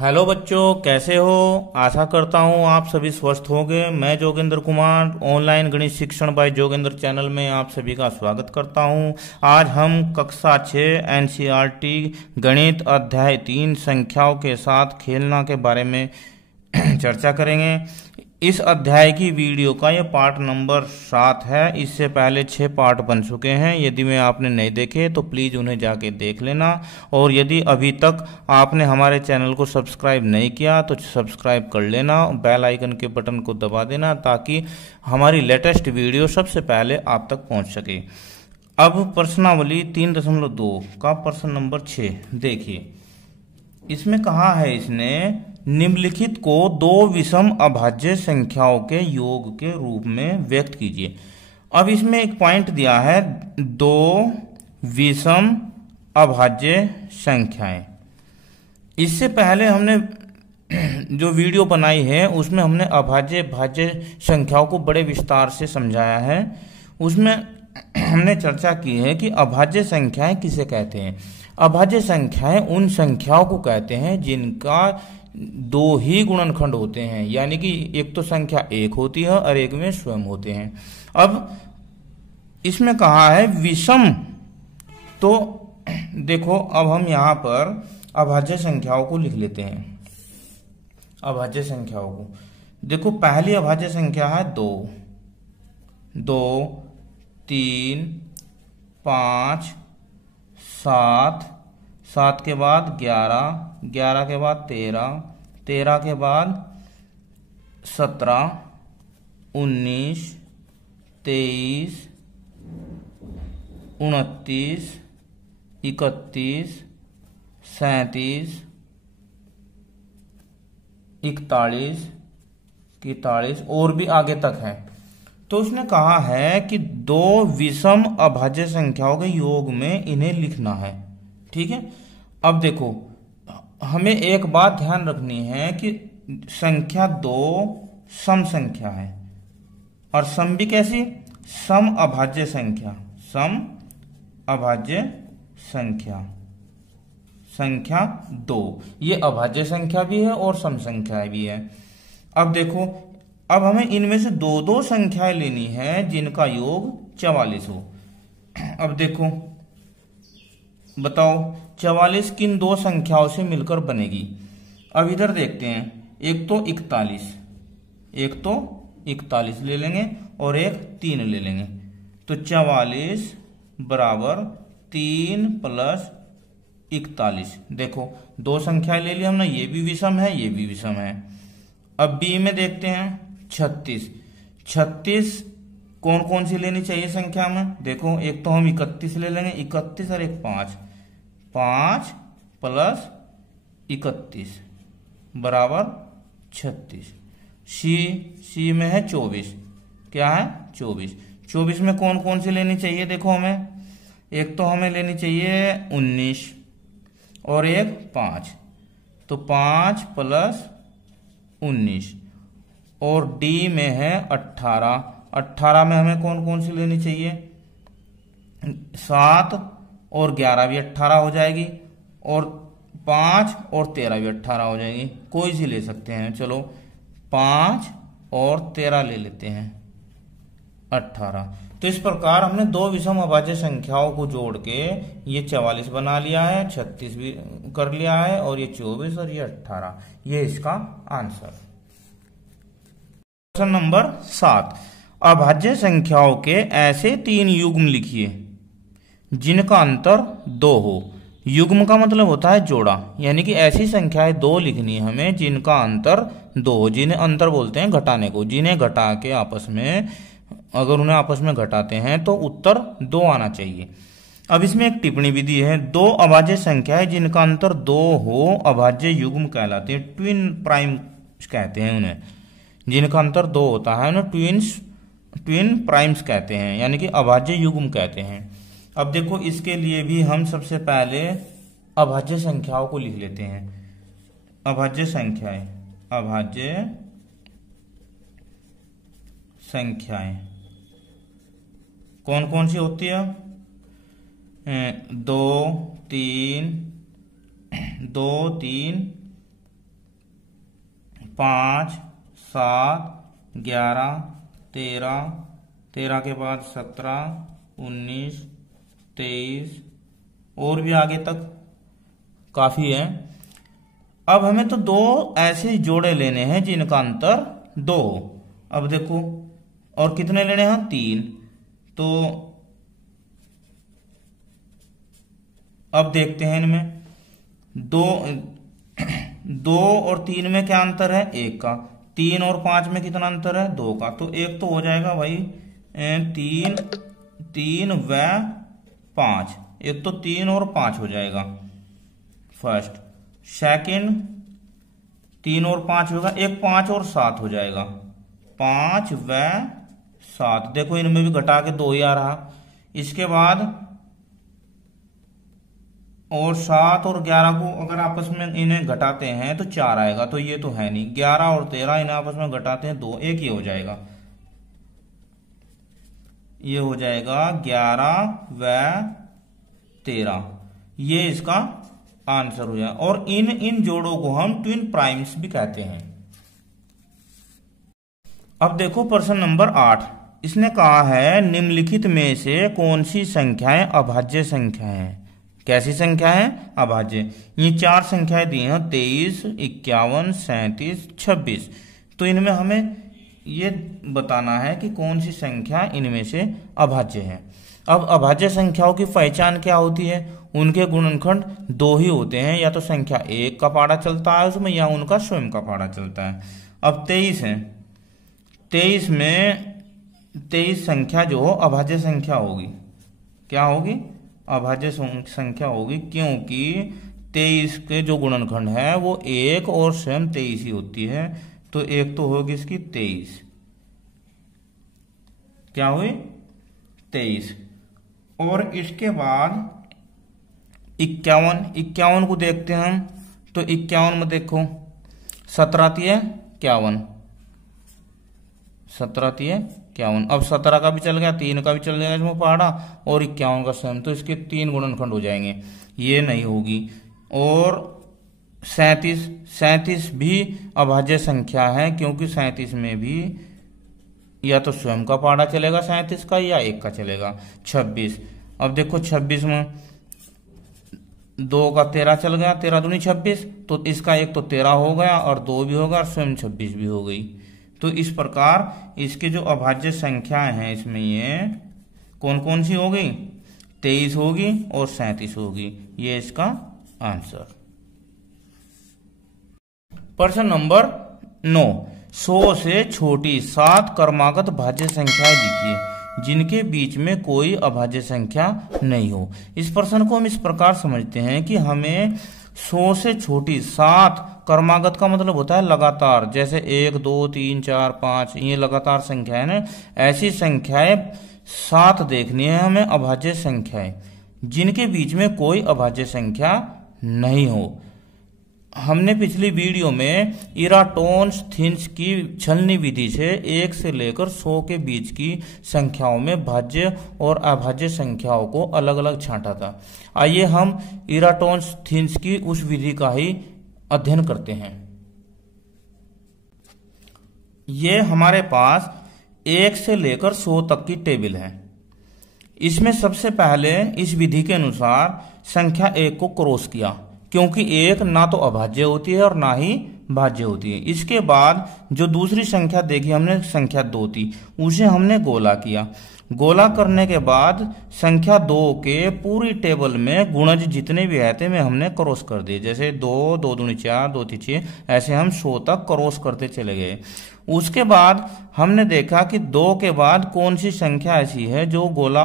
Hello बच्चों, कैसे हो। आशा करता हूँ आप सभी स्वस्थ होंगे। मैं जोगेंद्र कुमार ऑनलाइन गणित शिक्षण बाय जोगेंद्र चैनल में आप सभी का स्वागत करता हूँ। आज हम कक्षा 6 एनसीईआरटी गणित अध्याय 3 संख्याओं के साथ खेलना के बारे में चर्चा करेंगे। इस अध्याय की वीडियो का ये पार्ट नंबर 7 है। इससे पहले 6 पार्ट बन चुके हैं। यदि में आपने नहीं देखे तो प्लीज़ उन्हें जाके देख लेना। और यदि अभी तक आपने हमारे चैनल को सब्सक्राइब नहीं किया तो सब्सक्राइब कर लेना, बेल आइकन के बटन को दबा देना ताकि हमारी लेटेस्ट वीडियो सबसे पहले आप तक पहुंच सके। अब प्रश्नावली 3.2 का प्रश्न नंबर 6 देखिए। इसमें कहा है, इसने निम्नलिखित को दो विषम अभाज्य संख्याओं के योग के रूप में व्यक्त कीजिए। अब इसमें एक पॉइंट दिया है, दो विषम अभाज्य संख्याएं। इससे पहले हमने जो वीडियो बनाई है उसमें हमने अभाज्य भाज्य संख्याओं को बड़े विस्तार से समझाया है। उसमें हमने चर्चा की है कि अभाज्य संख्याएं किसे कहते हैं। अभाज्य संख्याएं उन संख्याओं को कहते हैं जिनका दो ही गुणनखंड होते हैं, यानी कि एक तो संख्या एक होती है और एक में स्वयं होते हैं। अब इसमें कहा है विषम, तो देखो अब हम यहां पर अभाज्य संख्याओं को लिख लेते हैं। अभाज्य संख्याओं को देखो, पहली अभाज्य संख्या है 2, 2, 3, 5, 7, 7 के बाद 11, 11 के बाद 13, 13 के बाद 17, 19, 23, 29, 31, 37, 41, 41 और भी आगे तक है। तो उसने कहा है कि दो विषम अभाज्य संख्याओं के योग में इन्हें लिखना है। ठीक है। अब देखो, हमें एक बात ध्यान रखनी है कि संख्या दो सम संख्या है और सम भी कैसी, सम अभाज्य संख्या, सम अभाज्य संख्या, संख्या 2 ये अभाज्य संख्या भी है और सम संख्या भी है। अब देखो, अब हमें इनमें से दो दो संख्याएं लेनी है जिनका योग 44 हो। अब देखो, बताओ 44 किन दो संख्याओं से मिलकर बनेगी। अब इधर देखते हैं, एक तो 41, एक तो 41 ले लेंगे और एक 3 ले लेंगे। तो 44 बराबर 3 प्लस 41। देखो दो संख्याएं ले ली हमने, ये भी विषम है, ये भी विषम है। अब बी में देखते हैं 36, 36 कौन कौन सी लेनी चाहिए संख्या में। देखो एक तो हम 31 ले लेंगे, 31 और एक 5, 5 प्लस 31 बराबर 36। सी में है 24, क्या है 24। 24 में कौन कौन सी लेनी चाहिए, देखो हमें एक तो हमें लेनी चाहिए 19 और एक 5, तो 5 प्लस 19। और डी में है 18, 18 में हमें कौन कौन सी लेनी चाहिए, 7 और 11 भी 18 हो जाएगी, और 5 और 13 भी 18 हो जाएगी। कोई सी ले सकते हैं, चलो 5 और 13 ले लेते हैं 18। तो इस प्रकार हमने दो विषम अभाज्य संख्याओं को जोड़ के ये 44 बना लिया है, 36 भी कर लिया है, और ये 24 और ये 18, ये इसका आंसर। प्रश्न नंबर 7, अभाज्य संख्याओं के ऐसे 3 युग्म लिखिए जिनका अंतर 2 हो। युग्म का मतलब होता है जोड़ा, यानी कि ऐसी संख्याएं 2 लिखनी है हमें जिनका अंतर 2 हो। जिन्हें अंतर बोलते हैं घटाने को, जिन्हें घटा के आपस में, अगर उन्हें आपस में घटाते हैं तो उत्तर 2 आना चाहिए। अब इसमें एक टिप्पणी भी दी है, दो अभाज्य संख्याएं जिनका अंतर 2 हो अभाज्य युग्म कहलाते हैं, ट्विन प्राइम कहते हैं उन्हें। जिनका अंतर 2 होता है उन्हें ट्विन प्राइम्स कहते हैं, यानी कि अभाज्य युग्म कहते हैं। अब देखो, इसके लिए भी हम सबसे पहले अभाज्य संख्याओं को लिख लेते हैं। अभाज्य संख्याएं, अभाज्य संख्याएं कौन कौन सी होती है, 2, 3, 2, 3, 5, 7, 11, 13, 13 के बाद 17, 19, 23 और भी आगे तक काफी है। अब हमें तो दो ऐसे जोड़े लेने हैं जिनका अंतर 2। अब देखो, और कितने लेने हैं? 3। तो अब देखते हैं इनमें 2 और 3 में क्या अंतर है? 1 का। 3 और 5 में कितना अंतर है? 2 का। तो एक तो हो जाएगा भाई 3 व 5। एक तो 3 और 5 हो जाएगा फर्स्ट। सेकंड 3 और 5 होगा, एक 5 और 7 हो जाएगा। 5 व 7। देखो इनमें भी घटा के 2 ही आ रहा। इसके बाद और 7 और 11 को अगर आपस में इन्हें घटाते हैं तो 4 आएगा, तो ये तो है नहीं। 11 और 13 इन्हें आपस में घटाते हैं 2, एक ही हो जाएगा। ये हो जाएगा 11 व 13। ये इसका आंसर हो जाएगा। और इन जोड़ों को हम ट्विन प्राइम्स भी कहते हैं। अब देखो प्रश्न नंबर 8। इसने कहा है निम्नलिखित में से कौन सी संख्याएं अभाज्य संख्याएं हैं? कैसी संख्या है? अभाज्य। ये 4 संख्याएं दी हैं, 23, 51, 37, 26। तो इनमें हमें ये बताना है कि कौन सी संख्या इनमें से अभाज्य है। अब अभाज्य संख्याओं की पहचान क्या होती है? उनके गुणनखंड 2 ही होते हैं, या तो संख्या 1 का पाड़ा चलता है उसमें, या उनका स्वयं का पाड़ा चलता है। अब 23 है, 23 में 23 संख्या जो हो अभाज्य संख्या होगी। क्या होगी? अभाज्य संख्या होगी, क्योंकि 23 के जो गुणनखंड है वो 1 और स्वयं 23 ही होती है। तो एक तो होगी इसकी 23। क्या हुई? 23। और इसके बाद 51 को देखते हैं हम। तो 51 में देखो 17 तिये 51, 17 तिये 51। अब 17 का भी चल गया, 3 का भी चल जाएगा इसमें पहाड़ा, और 51 का स्वयं। तो इसके 3 गुणनखंड हो जाएंगे, ये नहीं होगी। और 37 भी अभाज्य संख्या है, क्योंकि 37 में भी या तो स्वयं का पहाड़ा चलेगा 37 का, या 1 का चलेगा। 26। अब देखो 26 में 2 का 13 चल गया, 13 दूनी 26। तो इसका एक तो 13 हो गया और 2 भी होगा और स्वयं 26 भी हो गई। तो इस प्रकार इसके जो अभाज्य संख्याएं हैं इसमें ये कौन कौन सी होगी? 23 होगी और 37 होगी। ये इसका आंसर। प्रश्न नंबर 9। 100 से छोटी 7 क्रमागत भाज्य संख्याएं लिखिए जिनके बीच में कोई अभाज्य संख्या नहीं हो। इस प्रश्न को हम इस प्रकार समझते हैं कि हमें 100 से छोटी 7 क्रमागत का मतलब होता है लगातार, जैसे 1, 2, 3, 4, 5 ये लगातार संख्याएं ना, ऐसी संख्याएं 7 देखनी है हमें अभाज्य संख्याएं जिनके बीच में कोई अभाज्य संख्या नहीं हो। हमने पिछली वीडियो में इराटोन्स-थिन्स की छलनी विधि से 1 से लेकर 100 के बीच की संख्याओं में भाज्य और अभाज्य संख्याओं को अलग अलग छांटा था। आइए हम इराटोन्स-थिन्स की उस विधि का ही अध्ययन करते हैं। ये हमारे पास 1 से लेकर 100 तक की टेबल है। इसमें सबसे पहले इस विधि के अनुसार संख्या 1 को क्रॉस किया, क्योंकि 1 ना तो अभाज्य होती है और ना ही भाज्य होती है। इसके बाद जो दूसरी संख्या देखी हमने, संख्या 2 थी, उसे हमने गोला किया। गोला करने के बाद संख्या 2 के पूरी टेबल में गुणज जितने भी आते में हमने क्रॉस कर दिए, जैसे 2, 2 दूनी 4, 2 तीन 6, ऐसे हम 100 तक क्रॉस करते चले गए। उसके बाद हमने देखा कि 2 के बाद कौन सी संख्या ऐसी है जो गोला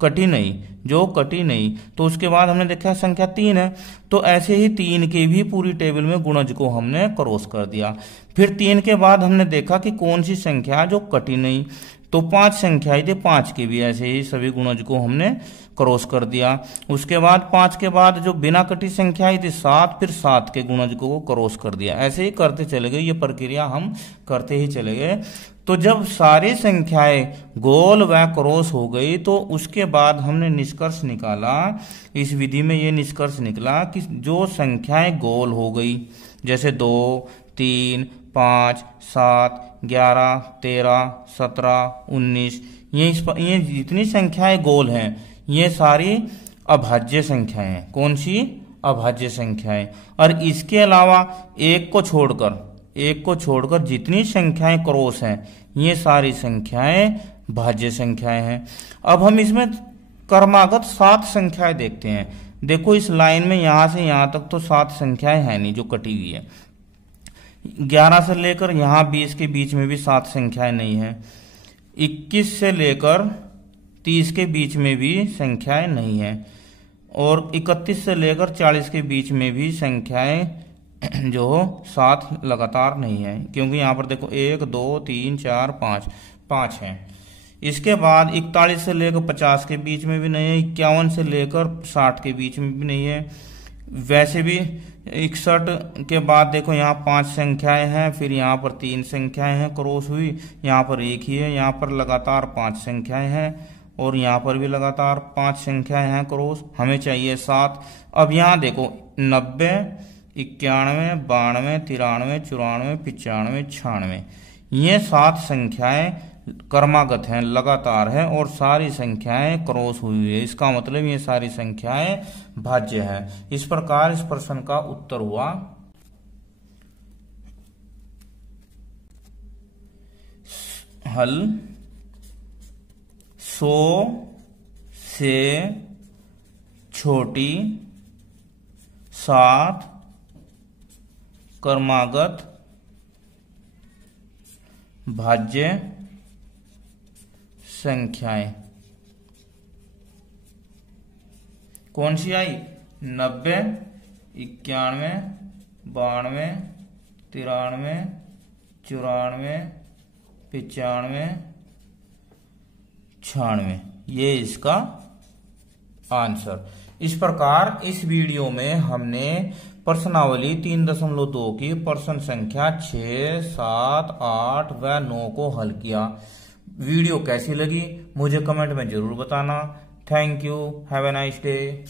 कटी नहीं, तो उसके बाद हमने देखा संख्या 3 है। तो ऐसे ही 3 के भी पूरी टेबल में गुणज को हमने क्रॉस कर दिया। फिर 3 के बाद हमने देखा कि कौन सी संख्या जो कटी नहीं, तो 5 संख्याएं थी, 5 के भी ऐसे ही सभी गुणज को हमने क्रॉस कर दिया। उसके बाद 5 के बाद जो बिना कटी संख्याएं थी 7, फिर 7 के गुणज को क्रॉस कर दिया। ऐसे ही करते चले गए, ये प्रक्रिया हम करते ही चले गए। तो जब सारी संख्याएं गोल व क्रॉस हो गई तो उसके बाद हमने निष्कर्ष निकाला, इस विधि में ये निष्कर्ष निकला कि जो संख्याएं गोल हो गई जैसे 2, 3, 5, 7, 11, 13, 17, 19, ये जितनी संख्याएं गोल हैं ये सारी अभाज्य संख्याएं हैं। कौन सी? अभाज्य संख्याएं। और इसके अलावा एक को छोड़कर जितनी संख्याएं क्रॉस हैं ये सारी संख्याएं भाज्य संख्याएं हैं। अब हम इसमें क्रमागत 7 संख्याएं देखते हैं। देखो इस लाइन में यहां से यहां तक तो 7 संख्याएं हैं नहीं जो कटी हुई है। 11 से लेकर यहां 20 के बीच में भी 7 संख्याएं नहीं है। 21 से लेकर 30 के बीच में भी संख्याएं नहीं है। और 31 से लेकर 40 के बीच में भी संख्याएं जो 7 लगातार नहीं है, क्योंकि यहां पर देखो 1, 2, 3, 4, 5 है। इसके बाद 41 से लेकर 50 के बीच में भी नहीं है। 51 से लेकर 60 के बीच में भी नहीं है। वैसे भी 61 के बाद देखो यहाँ 5 संख्याएं हैं, फिर यहाँ पर 3 संख्याएं हैं क्रॉस हुई, यहाँ पर 1 ही है, यहाँ पर लगातार 5 संख्याएं हैं और यहाँ पर भी लगातार 5 संख्याएं हैं क्रॉस। हमें चाहिए 7। अब यहाँ देखो 90, 91, 92, 93, 94, 95, 96, ये 7 संख्याएं क्रमागत हैं, लगातार है और सारी संख्याएं क्रॉस हुई है। इसका मतलब ये सारी संख्याएं भाज्य हैं। इस प्रकार इस प्रश्न का उत्तर हुआ हल 100 से छोटी 7 क्रमागत भाज्य संख्याएं। कौन सी आई? 90, 91, 92, 93, 94, 95, 96, ये इसका आंसर। इस प्रकार इस वीडियो में हमने प्रश्नावली 3.2 की प्रश्न संख्या 6, 7, 8 व 9 को हल किया। वीडियो कैसी लगी मुझे कमेंट में जरूर बताना। Thank you. Have a nice day.